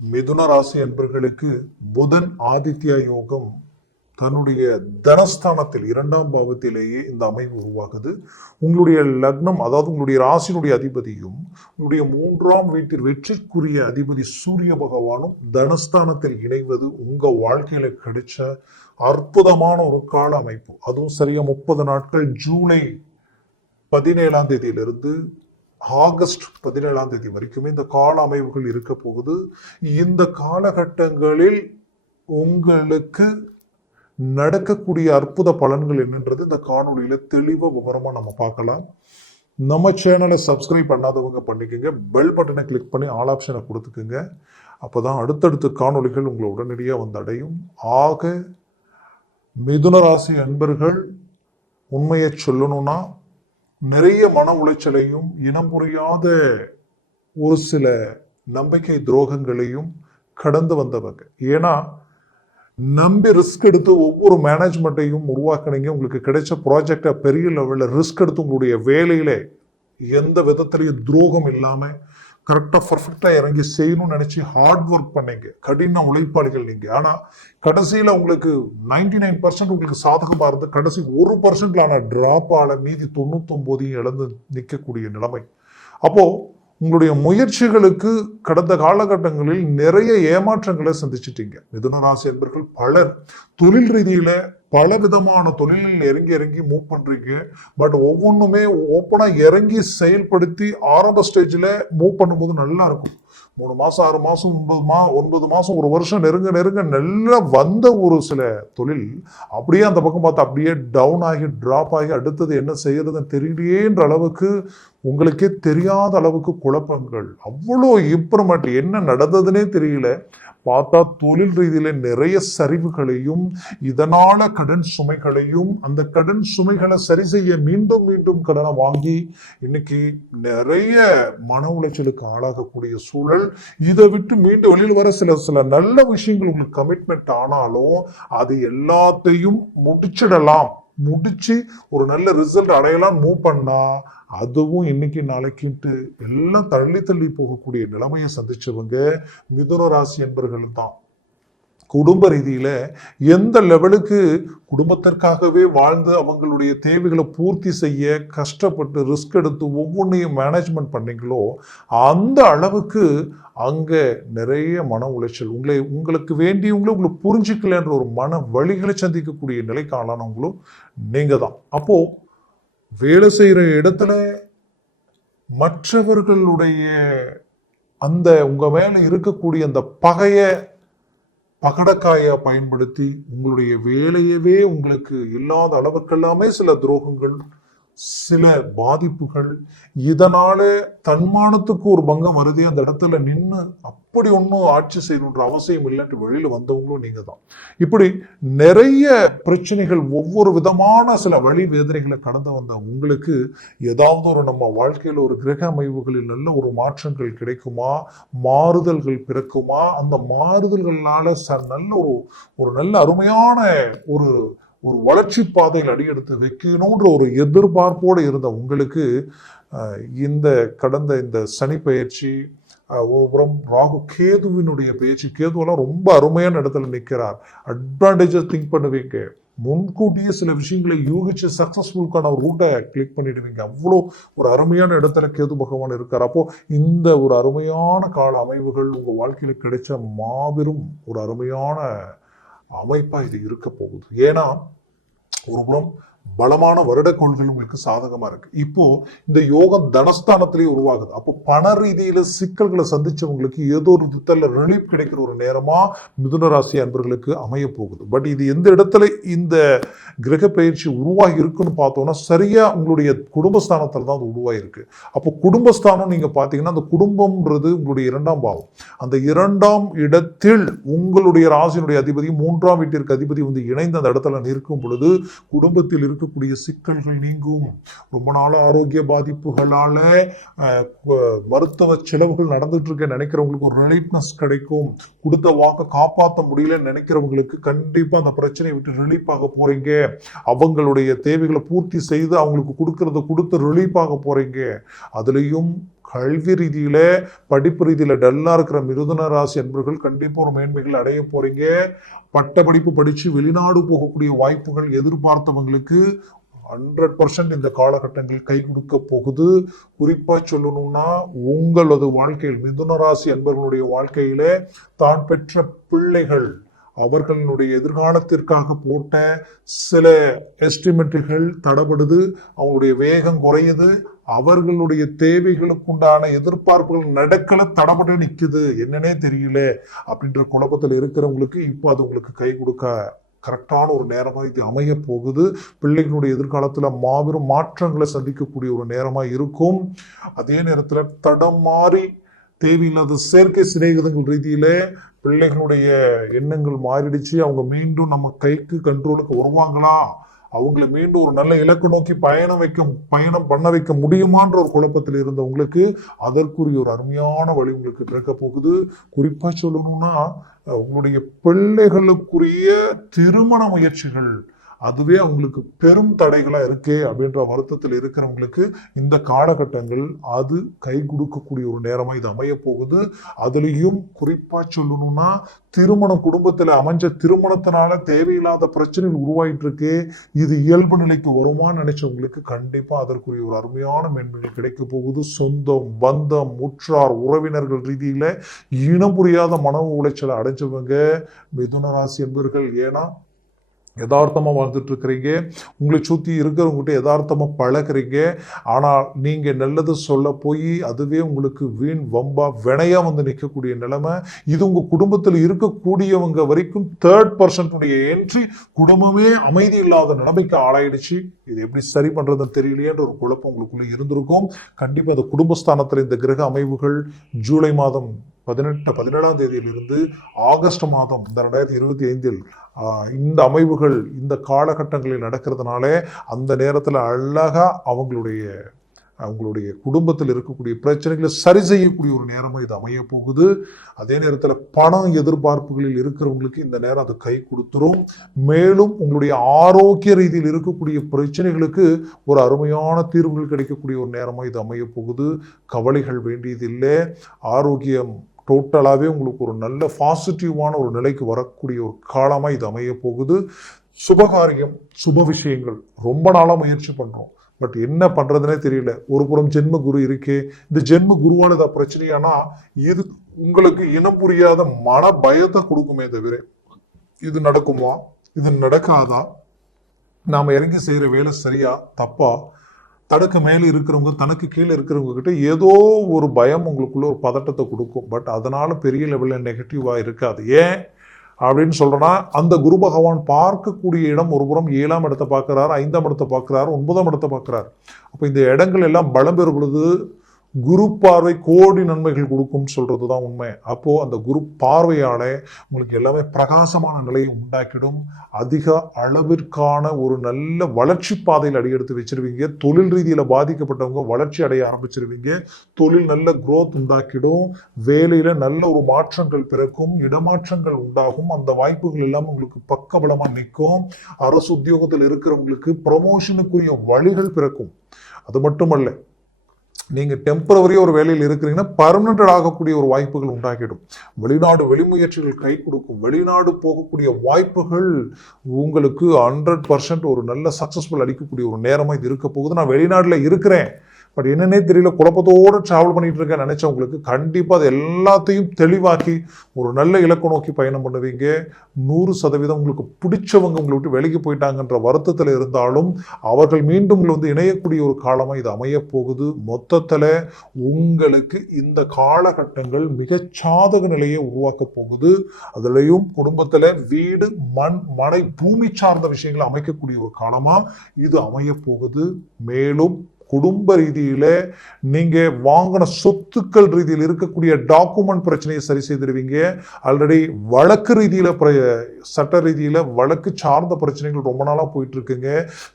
மிதுன ராசி என்பர்களுக்கு புதன் ஆதித்யா யோகம் தன்னுடைய தனஸ்தானத்தில் 2ஆம் பாவத்திலேயே இந்த அமைவு உருவாகுது. உங்களுடைய லக்னம், அதாவது உங்களுடைய ராசியினுடைய அதிபதியும் உங்களுடைய 3ஆம் வீட்டில் வெற்றிக்குரிய அதிபதி சூரிய பகவானும் தனஸ்தானத்தில் இணைவது உங்க வாழ்க்கையில கிடைச்ச அற்புதமான ஒரு கால அமைப்பு. அதுவும் சரியா 30 நாட்கள், ஜூலை 17ஆம் தேதியிலிருந்து ஆகஸ்ட் 17ஆம் தேதி வரைக்குமே இந்த கால அமைவுகள் இருக்க போகுது. இந்த காலகட்டங்களில் உங்களுக்கு நடக்கக்கூடிய அற்புத பலன்கள் என்னன்றது இந்த காணொலியில தெளிவா விவரமா நம்ம பார்க்கலாம். நம்ம சேனலை சப்ஸ்கிரைப் பண்ணாதவங்க பண்ணிக்கோங்க, பெல் பட்டனை கிளிக் பண்ணி ஆல் ஆப்ஷனை கொடுத்துக்குங்க. அப்போதான் அடுத்தடுத்த காணொலிகள் உங்களை உடனடியாக வந்து அடையும். ஆக மிதுன ராசி அன்பர்கள் உண்மையை சொல்லணும்னா நிறைய மன உளைச்சலையும் இனம் புரியாத ஒரு சில நம்பிக்கை துரோகங்களையும் கடந்து வந்தவங்க. ஏன்னா நம்பி ரிஸ்க் எடுத்து ஒவ்வொரு மேனேஜ்மெண்ட்டையும் உருவாக்குனீங்க. உங்களுக்கு கிடைச்ச ப்ராஜெக்டை பெரிய லெவலில் ரிஸ்க் எடுத்து உங்களுடைய வேலையில எந்த விதத்திலையும் துரோகம் இல்லாம கரெக்டாக பர்ஃபெக்டாக இறங்கி செய்யணும்னு நினைச்சு ஹார்ட் ஒர்க் பண்ணீங்க, கடின உழைப்பாளிகள் நீங்க. ஆனா கடைசியில உங்களுக்கு 99% உங்களுக்கு சாதகமா இருந்து கடைசி 1% டிராப் ஆல மீதி 99 இழந்து நிற்கக்கூடிய நிலைமை. அப்போ உங்களுடைய முயற்சிகளுக்கு கடந்த காலகட்டங்களில் நிறைய ஏமாற்றங்களை சந்திச்சிட்டீங்க. மிதுன ராசி என்பர்கள் பலர் தொழில் ரீதியில பல விதமான தொழிலில் இறங்கி மூவ் பண்றீங்க. பட் ஒவ்வொன்றுமே ஓப்பனா இறங்கி செயல்படுத்தி ஆரம்ப ஸ்டேஜ்ல மூவ் பண்ணும்போது நல்லா இருக்கும். 3 மாசம் 6 மாசம் 9 மாசம் 1 வருஷம் நெருங்க நல்லா வந்த ஒரு சில தொழில் அப்படியே அந்த பக்கம் பார்த்து அப்படியே டவுன் ஆகி டிராப் ஆகி அடுத்தது என்ன செய்யறதுன்னு தெரியலையேன்ற அளவுக்கு உங்களுக்கே தெரியாத அளவுக்கு குழப்பங்கள், அவ்வளோ இம்ப்ரூவ்மெண்ட், என்ன நடந்ததுன்னே தெரியல. பார்த்தா தொழில் ரீதியில நிறைய சரிவுகளையும் இதனால கடன் சுமைகளையும் அந்த கடன் சுமைகளை சரி செய்ய மீண்டும் கடனை வாங்கி இன்னைக்கு நிறைய மன உளைச்சலுக்கு ஆளாகக்கூடிய சூழல். இதை விட்டு மீண்டும் வெளியில் வர சில நல்ல விஷயங்கள் உங்களுக்கு கமிட்மெண்ட் ஆனாலும் அது எல்லாத்தையும் முடிச்சு ஒரு நல்ல ரிசல்ட் அடையலாம் மூவ் பண்ணா அதுவும் இன்னைக்கு நாளைக்குன்ட்டு எல்லாம் தள்ளி போகக்கூடிய நிலைமையை சந்திச்சவங்க மிதுன ராசி என்பர்கள் தான். குடும்ப ரீதியில எந்த லெவலுக்கு குடும்பத்திற்காகவே வாழ்ந்து அவங்களுடைய தேவைகளை பூர்த்தி செய்ய கஷ்டப்பட்டு ரிஸ்க் எடுத்து ஒவ்வொன்றையும் மேனேஜ்மெண்ட் பண்ணீங்களோ அந்த அளவுக்கு அங்க நிறைய மன உளைச்சல், உங்களுக்கு வேண்டியவங்களும் உங்களுக்கு புரிஞ்சுக்கலன்ற ஒரு மன வழிகளை சந்திக்கக்கூடிய நிலைக்கு ஆளானவங்களும் நீங்க தான். அப்போ வேலை செய்யற இடத்துல மற்றவர்களுடைய அந்த உங்க மேல இருக்கக்கூடிய அந்த பகடக்காயை பயன்படுத்தி உங்களுடைய வேலையவே உங்களுக்கு இல்லாத அளவுக்கெல்லாமே சில துரோகங்கள், சில பாதிப்புகள், இதனால தன்மானத்துக்கு ஒரு பங்கம் வருது. அந்த இடத்துல நின்று அப்படி ஒன்றும் ஆட்சி செய்யணுன்ற அவசியம் இல்லைன்னு வெளியில வந்தவங்களும் நீங்க தான். இப்படி நிறைய பிரச்சனைகள், ஒவ்வொரு விதமான சில வழி வேதனைகளை கடந்து வந்த உங்களுக்கு ஏதாவது ஒரு நம்ம வாழ்க்கையில ஒரு கிரக அமைவுகளில் நல்ல ஒரு மாற்றங்கள் கிடைக்குமா, மாறுதல்கள் பிறக்குமா, அந்த மாறுதல்களால நல்ல ஒரு நல்ல அருமையான ஒரு வளர்ச்சி பாதையில் அடியெடுத்து வைக்கணும்ன்ற ஒரு எதிர்பார்ப்போடு இருந்த உங்களுக்கு கடந்த இந்த சனி பயிற்சி, ஒரு புறம் ராகு கேதுவினுடைய பயிற்சி, கேதுவெல்லாம் ரொம்ப அருமையான இடத்துல நிற்கிறார். அட்வான்டேஜஸ் திங்க் பண்ணுவீங்க, முன்கூட்டியே சில விஷயங்களை யூகிச்சு சக்சஸ்ஃபுல்கான ஒரு ரூட்டை கிளிக் பண்ணிடுவீங்க. அவ்வளோ ஒரு அருமையான இடத்துல கேது பகவான் இருக்கார். அப்போ இந்த ஒரு அருமையான கால அமைவுகள் உங்க வாழ்க்கையில கிடைச்ச மாபெரும் ஒரு அருமையான அமைப்பா இது இருக்க போகுது. ஏன்னா ஒரு புறம் பலமான வருடக்கோள்கள் உங்களுக்கு சாதகமா இருக்கு. இப்போ இந்த யோகம் தனஸ்தானத்திலேயே உருவாகுது. அப்போ பண ரீதியில சிக்கல்களை சந்திச்சவங்களுக்கு ஏதோ ஒரு விதத்துல ரிலீஃப் கிடைக்கிற ஒரு நேரமா மிதுன ராசி அன்பர்களுக்கு அமைய போகுது. பட் இது எந்த இடத்துல இந்த கிரக பயிற்சி உருவாகி இருக்குன்னு பார்த்தோம்னா சரியா உங்களுடைய குடும்பஸ்தானத்துல தான் அது உருவாயிருக்கு. அப்போ குடும்பஸ்தானம் நீங்க பாத்தீங்கன்னா அந்த குடும்பம்ன்றது உங்களுடைய 2ஆம் பாவம். அந்த 2ஆம் இடத்தில் உங்களுடைய ராசியினுடைய அதிபதி 3ஆம் வீட்டிற்கு அதிபதி வந்து இணைந்த அந்த இடத்துல நிற்கும் பொழுது குடும்பத்தில் இருக்கக்கூடிய சிக்கல்கள் நீங்கும். ரொம்ப நாள ஆரோக்கிய பாதிப்புகளால மருத்துவ செலவுகள் நடந்துட்டு இருக்க நினைக்கிறவங்களுக்கு ஒரு ரிலீஃப்னஸ் கிடைக்கும். கொடுத்த வாக்க காப்பாற்ற முடியலன்னு நினைக்கிறவங்களுக்கு கண்டிப்பா அந்த பிரச்சனையை விட்டு ரிலீஃப் ஆக போறீங்க. அவங்களுடைய தேவைகளை பூர்த்தி செய்து அவங்களுக்கு கொடுக்கறத கொடுத்து ரிலீஃப் ஆக போறீங்க. அதுலயும் கல்வி ரீதியில படிப்பு ரீதியில டல்லா இருக்கிற மிதுன ராசி அன்பர்கள் கண்டிப்பா ஒரு மேன்மைகள் அடைய போறீங்க. பட்ட படிப்பு படிச்சு வெளிநாடு போகக்கூடிய வாய்ப்புகள் எதிர்பார்த்தவங்களுக்கு 100% இந்த காலகட்டங்கள் கை கொடுக்க போகுது. குறிப்பா சொல்லணும்னா உங்களது வாழ்க்கையில் மிதுன ராசி அன்பர்களுடைய வாழ்க்கையில தான் பெற்ற பிள்ளைகள் அவர்களுடைய எதிர்காலத்திற்காக போட்ட சில எஸ்டிமேட்டுகள் தடபடுது, அவங்களுடைய வேகம் குறையுது, அவர்களுடைய தேவைகளுக்குண்டான எதிர்பார்ப்புகள் நடக்கல, தடபட்டு நிக்குது, என்னன்னே தெரியல அப்படின்ற குழப்பத்தில் இருக்கிறவங்களுக்கு இப்போ அது உங்களுக்கு கை கொடுக்க கரெக்டான ஒரு நேரமாக இது அமைய போகுது. பிள்ளைகளுடைய எதிர்காலத்துல மாபெரும் மாற்றங்களை சந்திக்கக்கூடிய ஒரு நேரமா இருக்கும். அதே நேரத்துல தடம் மாறி தேவையில்லாத செயற்கை சிநேகிதங்கள் ரீதியில பிள்ளைகளுடைய எண்ணங்கள் மாறிடுச்சு, அவங்க மீண்டும் நம்ம கைக்கு கண்ட்ரோலுக்கு வருவாங்களா, அவங்களை மீண்டும் ஒரு நல்ல இலக்கு நோக்கி பயணம் பண்ண வைக்க முடியுமான்ற ஒரு குழப்பத்தில் இருந்தவங்களுக்கு அதற்குரிய ஒரு அருமையான வழி உங்களுக்கு பிறக்க போகுது. குறிப்பா சொல்லணும்னா உங்களுடைய பிள்ளைகளுக்குரிய திருமண முயற்சிகள் அதுவே அவங்களுக்கு பெரும் தடைகளா இருக்கே அப்படின்ற வருத்தத்தில் இருக்கிறவங்களுக்கு இந்த காலகட்டங்கள் அது கை கொடுக்கக்கூடிய ஒரு நேரமா இது அமைய போகுது. அதுலயும் குறிப்பா சொல்லணும்னா குடும்பத்துல அமைஞ்ச திருமணத்தினால தேவையில்லாத பிரச்சனைகள் உருவாயிட்டு இருக்கு, இது இயல்பு நிலைக்கு வருமானு நினைச்சவங்களுக்கு கண்டிப்பா அதற்குரிய ஒரு அருமையான மேன்மைகள் கிடைக்க போகுது. சொந்தம் பந்தம் உற்றார் உறவினர்கள் ரீதியில இனம் புரியாத மன உளைச்சலை அடைஞ்சவங்க மிதுன ராசி என்பவர்கள். ஏன்னா யதார்த்தமா வாழ்ந்துட்டு இருக்கிறீங்க, உங்களை சுற்றி இருக்கிறவங்ககிட்ட யதார்த்தமா பழகிறீங்க, ஆனால் நீங்க நல்லது சொல்ல போய் அதுவே உங்களுக்கு வீண் வம்பா வினையா வந்து நிற்கக்கூடிய நிலைமை. இது உங்க குடும்பத்தில் இருக்கக்கூடியவங்க வரைக்கும் தேர்ட் பர்சனுடைய என்ட்ரி குடும்பமே அமைதி இல்லாத நிலைமைக்கு ஆளாயிடுச்சு. இது எப்படி சரி பண்றதுன்னு தெரியலையேன்ற ஒரு குழப்பம் உங்களுக்குள்ள இருந்திருக்கும். கண்டிப்பா அந்த குடும்பஸ்தானத்துல இந்த கிரக அமைவுகள் ஜூலை மாதம் 17ஆம் தேதியிலிருந்து ஆகஸ்ட் மாதம் இந்த 2025 இந்த அமைவுகள் இந்த காலகட்டங்களில் நடக்கிறதுனால அந்த நேரத்தில் அழகா அவங்களுடைய குடும்பத்தில் இருக்கக்கூடிய பிரச்சனைகளை சரி செய்யக்கூடிய ஒரு நேரமா இது அமைய போகுது. அதே நேரத்தில் பணம் எதிர்பார்ப்புகளில் இருக்கிறவங்களுக்கு இந்த நேரம் அது கை கொடுத்துரும். மேலும் உங்களுடைய ஆரோக்கிய ரீதியில் இருக்கக்கூடிய பிரச்சனைகளுக்கு ஒரு அருமையான தீர்வுகள் கிடைக்கக்கூடிய ஒரு நேரமா இது அமைய போகுது. கவலைகள் வேண்டியதில்லை. ஆரோக்கியம் டோட்டலாகவே உங்களுக்கு ஒரு நல்ல பாசிட்டிவான ஒரு நிலைக்கு வரக்கூடிய ஒரு காலமாக இது அமைய போகுது. சுபகாரியம் சுப விஷயங்கள் ரொம்ப நாளாக முயற்சி பண்ணுறோம், பட் என்ன பண்ணுறதுனே தெரியல. ஒரு புறம் ஜென்ம குரு இருக்கே, இந்த ஜென்ம குருவால் ஏதாவது பிரச்சனையானா இது உங்களுக்கு இனம் புரியாத மன பயத்தை கொடுக்குமே தவிர இது நடக்குமா இது நடக்காதா, நாம் இறங்கி செய்கிற வேலை சரியா தப்பா, தனக்கு மேலே இருக்கிறவங்க தனக்கு கீழே இருக்கிறவங்க கிட்ட ஏதோ ஒரு பயம் உங்களுக்குள்ள ஒரு பதட்டத்தை கொடுக்கும். பட் அதனால பெரிய லெவலில் நெகட்டிவாக இருக்காது. ஏன் அப்படின்னு சொல்றேன்னா அந்த குரு பகவான் பார்க்கக்கூடிய இடம் ஒரு புறம் 7ஆம் இடத்தை பார்க்கிறாரு, 5ஆம் இடத்தை பார்க்கிறாரு, 9ஆம் இடத்தை பார்க்கிறாரு. அப்போ இந்த இடங்கள் எல்லாம் பலம் பெறும் பொழுது குரு பார்வை கோடி நன்மைகள் கொடுக்கும் சொல்றதுதான் உண்மை. அப்போ அந்த குரு பார்வையால உங்களுக்கு எல்லாமே பிரகாசமான நிலையை உண்டாக்கிடும். அதிக அளவிற்கான ஒரு நல்ல வளர்ச்சி பாதையில் அடியெடுத்து வச்சிருவீங்க. தொழில் ரீதியில பாதிக்கப்பட்டவங்க வளர்ச்சி அடைய ஆரம்பிச்சிருவீங்க. தொழில் நல்ல குரோத் உண்டாக்கிடும். வேலையில நல்ல ஒரு மாற்றங்கள் பிறக்கும், இடமாற்றங்கள் உண்டாகும். அந்த வாய்ப்புகள் எல்லாம் உங்களுக்கு பக்கபலமா நிற்கும். அரசு உத்தியோகத்தில் இருக்கிறவங்களுக்கு ப்ரமோஷனுக்குரிய வழிகள் பிறக்கும். அது மட்டுமல்ல, நீங்க டெம்பரவரியா ஒரு வேலையில் இருக்கிறீங்கன்னா பர்மனன்ட் ஆகக்கூடிய ஒரு வாய்ப்புகள் உண்டாக்கிடும். வெளிநாடு வெளிமுயற்சிகள் கை கொடுக்கும். வெளிநாடு போகக்கூடிய வாய்ப்புகள் உங்களுக்கு 100% ஒரு நல்ல சக்சஸ்ஃபுல் அளிக்கக்கூடிய ஒரு நேரமா இது இருக்க போகுது. நான் வெளிநாட்டுல இருக்கிறேன், பட் என்னன்னே தெரியல, குழப்பத்தோடு டிராவல் பண்ணிட்டு இருக்க நினைச்சவங்களுக்கு கண்டிப்பா அது எல்லாத்தையும் தெளிவாக்கி ஒரு நல்ல இலக்கு நோக்கி பயணம் பண்ணுவீங்க. 100% உங்களுக்கு பிடிச்சவங்க உங்களை விட்டு விலகி போயிட்டாங்கன்ற வருத்தத்தில் இருந்தாலும் அவர்கள் மீண்டும் உங்களை இணையக்கூடிய ஒரு காலமா இது அமைய போகுது. மொத்தத்துல உங்களுக்கு இந்த காலகட்டங்கள் மிக சாதக நிலையை உருவாக்க போகுது. அதுலயும் குடும்பத்துல வீடு மனை பூமி சார்ந்த விஷயங்களை அமைக்கக்கூடிய ஒரு காலமா இது அமைய போகுது. மேலும் குடும்ப ரீதியில நீங்க வாங்கின சொத்துக்கள் ரீதியில் இருக்கக்கூடிய டாக்குமெண்ட் பிரச்சனையை சரி செய்திருவீங்க. ஆல்ரெடி வழக்கு ரீதியில சட்ட ரீதியில வழக்கு சார்ந்த பிரச்சனைகள் ரொம்ப நாளா போயிட்டு இருக்குங்க.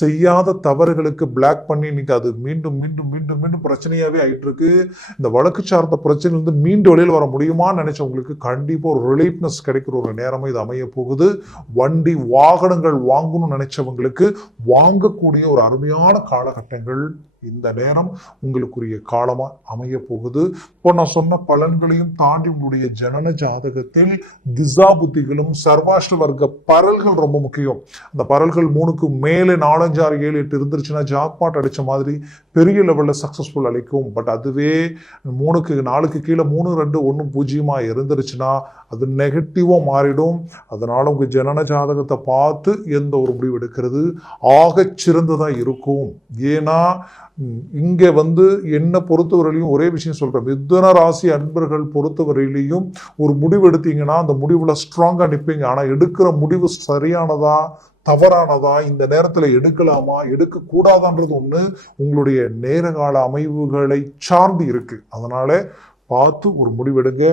செய்யாத தவறுகளுக்கு பிளாக் பண்ணி இன்னைக்கு அது மீண்டும் மீண்டும் மீண்டும் மீண்டும் பிரச்சனையாவே ஆயிட்டு இருக்கு. இந்த வழக்கு சார்ந்த பிரச்சனை வந்து மீண்டும் வெளியில் வர முடியுமான்னு நினைச்சவங்களுக்கு கண்டிப்பா ஒரு ரிலீஃப்னஸ் கிடைக்கிற ஒரு நேரமா இது அமைய போகுது. வண்டி வாகனங்கள் வாங்கணும்னு நினைச்சவங்களுக்கு வாங்கக்கூடிய ஒரு அருமையான காலகட்டங்கள் இந்த நேரம் உங்களுக்குரிய காலமா அமைய போகுது. இப்போ நான் சொன்ன பலன்களையும் தாண்டி உங்களுடைய ஜனன ஜாதகத்தில் திசா புத்திகளும் சர்வாஷ்ட வர்க்க பரல்கள் ரொம்ப முக்கியம். அந்த பரல்கள் 3க்கு மேலே 4, 5, 6, 7, 8 இருந்துருச்சுன்னா ஜாக்பாட் அடிச்ச மாதிரி பெரிய லெவல்ல சக்சஸ்ஃபுல் அளிக்கும். பட் அதுவே 3க்கு 4க்கு கீழே 3, 2, 1, 0 இருந்துருச்சுன்னா அது நெகட்டிவா மாறிடும். அதனால உங்க ஜனன ஜாதகத்தை பார்த்து எந்த ஒரு முடிவு எடுக்கிறது ஆகச் சிறந்ததா இருக்கும். ஏன்னா இங்க என்ன பொறுத்தவரையிலையும் ஒரே விஷயம் சொல்றேன், மிதுன ராசி அன்பர்கள் பொறுத்தவரையிலையும் ஒரு முடிவு எடுத்தீங்கன்னா அந்த முடிவுல ஸ்ட்ராங்கா நிற்பீங்க. ஆனா எடுக்கிற முடிவு சரியானதா தவறானதா, இந்த நேரத்துல எடுக்கலாமா எடுக்க கூடாதான்றது ஒண்ணு உங்களுடைய நேரகால அமைவுகளை சார்ந்து இருக்கு. அதனால பார்த்து ஒரு முடிவெடுங்க.